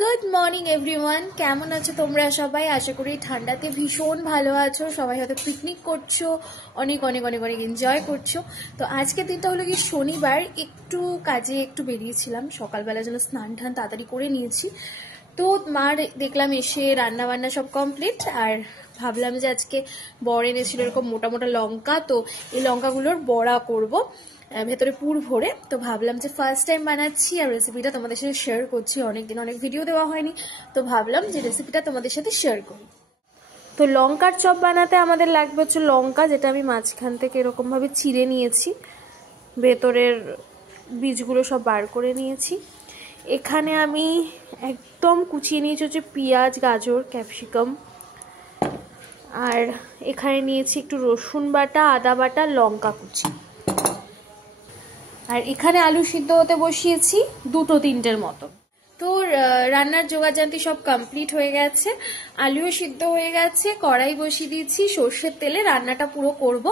Good morning everyone, কেমন আছো তোমরা সবাই? আশা করি ঠান্ডাতে ভীষণ ভালো আছো। সবাই হয়তো পিকনিক করছো, অনেক অনেক অনেক অনেক এনজয় করছো। তো আজকে দিনটা হলো কি শনিবার, একটু কাজে একটু বেরিয়েছিলাম। সকালবেলা যেন স্নান টান তাড়াতাড়ি করে নিয়েছি। তো মার দেখলাম এসে রান্না বান্না সব কমপ্লিট, আর ভাবলাম যে আজকে বর এনেছিল এরকম মোটা মোটা লঙ্কা, তো এই লঙ্কাগুলোর বড়া করব ভেতরে পুর ভরে। তো ভাবলাম যে ফার্স্ট টাইম বানাচ্ছি আর রেসিপিটা তোমাদের সাথে শেয়ার করছি। অনেকদিন অনেক ভিডিও দেওয়া হয়নি, তো ভাবলাম যে রেসিপিটা তোমাদের সাথে শেয়ার করি। তো লঙ্কার চপ বানাতে আমাদের লাগবে হচ্ছে লঙ্কা, যেটা আমি মাঝখান থেকে এরকমভাবে চিড়ে নিয়েছি, ভেতরের বীজগুলো সব বার করে নিয়েছি। এখানে আমি একদম কুচিয়ে নিয়েছি হচ্ছে পেঁয়াজ, গাজর, ক্যাপসিকাম, আর এখানে নিয়েছি একটু রসুন বাটা, আদা বাটা, লঙ্কা কুচি, আর এখানে আলু সিদ্ধ হতে বসিয়েছি 2-3টের মতো। তো রান্নার জোগাড়যন্ত্র সব কমপ্লিট হয়ে গেছে, আলুও সিদ্ধ হয়ে গেছে, কড়াই বসিয়ে দিয়েছি, সর্ষের তেলে রান্নাটা পুরো করব।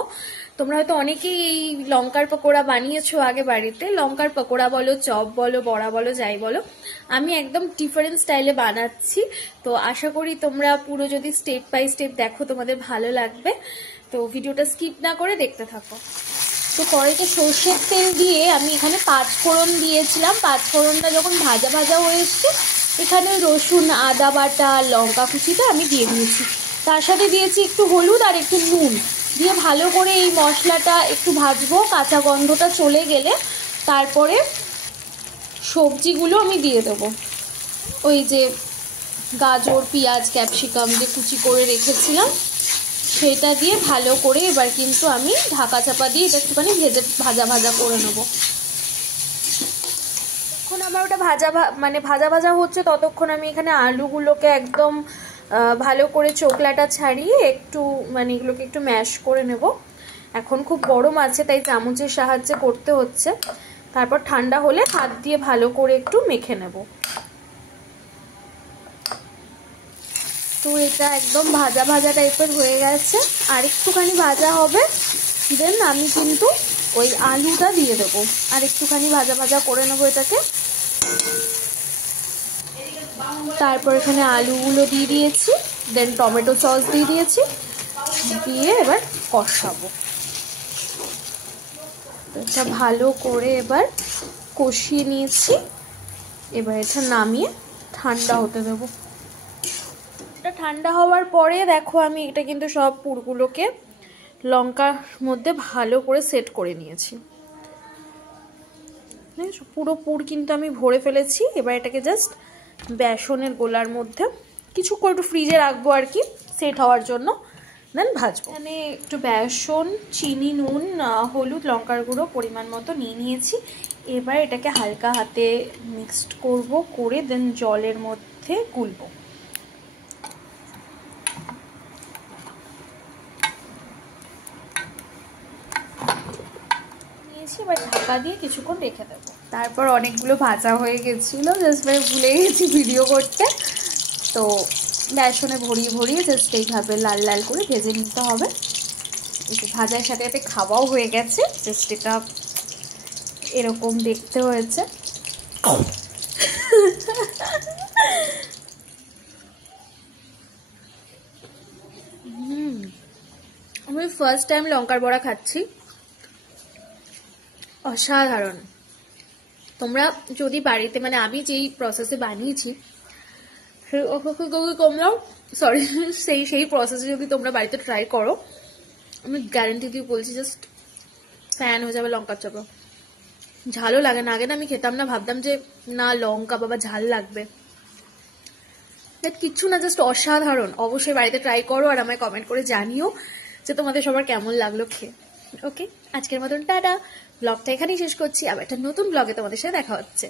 তোমরা হয়তো অনেকেই এই লঙ্কার পকোড়া বানিয়েছো আগে বাড়িতে। লঙ্কার পকোড়া বলো, চপ বলো, বড়া বলো, যাই বলো, আমি একদম ডিফারেন্ট স্টাইলে বানাচ্ছি। তো আশা করি তোমরা পুরো যদি স্টেপ বাই স্টেপ দেখো তোমাদের ভালো লাগবে। তো ভিডিওটা স্কিপ না করে দেখতে থাকো। তো কড়াইতে সর্ষের তেল দিয়ে আমি এখানে 5 ফোড়ন দিয়েছিলাম। 5 ফোড়নটা যখন ভাজা ভাজা হয়ে এসছে, এখানে রসুন, আদা বাটা, লঙ্কা কুচিটা আমি দিয়ে দিয়েছি। তার সাথে দিয়েছি একটু হলুদ আর একটু নুন দিয়ে ভালো করে এই মশলাটা একটু ভাজবো। কাঁচা গন্ধটা চলে গেলে তারপরে সবজিগুলো আমি দিয়ে দেবো। ওই যে গাজর, পেঁয়াজ, ক্যাপসিকাম যে কুচি করে রেখেছিলাম সেটা দিয়ে ভালো করে এবার কিন্তু আমি ঢাকা চাপা দিয়ে এটা একটুখানি ভাজা ভাজা করে নেবো। এখন আমার ওটা ভাজা ভাজা হচ্ছে, ততক্ষণ আমি এখানে আলুগুলোকে একদম ভালো করে চোকলাটা ছাড়িয়ে একটু এগুলোকে একটু ম্যাশ করে নেব। এখন খুব গরম আছে তাই চামচের সাহায্যে করতে হচ্ছে। তারপর ঠান্ডা হলে হাত দিয়ে ভালো করে একটু মেখে নেব। তো এটা একদম ভাজা ভাজা টাইপের হয়ে গেছে, আর একটুখানি ভাজা হবে, দেন আমি কিন্তু ওই আলুটা দিয়ে দেবো আর একটুখানি ভাজা ভাজা করে নেবো এটাকে। তারপর এখানে আলুগুলো দিয়ে দিয়েছি, দেন টমেটো সস দিয়ে দিয়েছি, দিয়ে এবার কষাবো। এটা ভালো করে এবার কষিয়ে নিয়েছি। এবার এটা নামিয়ে ঠান্ডা হতে দেবো। এটা ঠান্ডা হওয়ার পরে দেখো আমি এটা কিন্তু সব পুরগুলোকে লঙ্কার মধ্যে ভালো করে সেট করে নিয়েছি। পুরো পুর কিন্তু আমি ভরে ফেলেছি। এবার এটাকে জাস্ট বেসনের গোলার মধ্যে কিছুক্ষণ একটু ফ্রিজে রাখবো আর কি, সেট হওয়ার জন্য, দেন ভাজবো। এখানে একটু বেসন, চিনি, নুন, হলুদ, লঙ্কার গুঁড়ো পরিমাণ মতো নিয়ে নিয়েছি। এবার এটাকে হালকা হাতে মিক্সড করব, করে দেন জলের মধ্যে গুলবো। এবার ঢাকা দিয়ে কিছুক্ষণ রেখে দেবো। তারপর অনেকগুলো ভাজা হয়ে গেছিলো, জাস্ট ভুলে গেছি ভিডিও করতে। তো বেসনে ভরিয়ে ভরিয়ে জাস্ট এইভাবে লাল লাল করে ভেজে নিতে হবে। একটু ভাজার সাথে সাথে খাওয়াও হয়ে গেছে, জাস্ট এটা এরকম দেখতে হয়েছে। আমি ফার্স্ট টাইম লঙ্কার বড়া খাচ্ছি, অসাধারণ। তোমরা যদি বাড়িতে আমি যেই প্রসেসে বানিয়েছি সেই প্রসেসে যদি তোমরা বাড়িতে ট্রাই করো, আমি গ্যারান্টি দিয়ে বলছি জাস্ট ফ্যান হয়ে যাবে লঙ্কার চপা। ঝালও লাগে না, আগে না আমি খেতাম না, ভাবতাম যে না লঙ্কা বাবা ঝাল লাগবে, কিচ্ছু না, জাস্ট অসাধারণ। অবশ্যই বাড়িতে ট্রাই করো আর আমায় কমেন্ট করে জানিও যে তোমাদের সবার কেমন লাগলো খেয়ে। ওকে, আজকের মতন টাটা। ব্লগটা এখানেই শেষ করছি, আবার একটা নতুন ব্লগে তোমাদের সাথে দেখা হচ্ছে।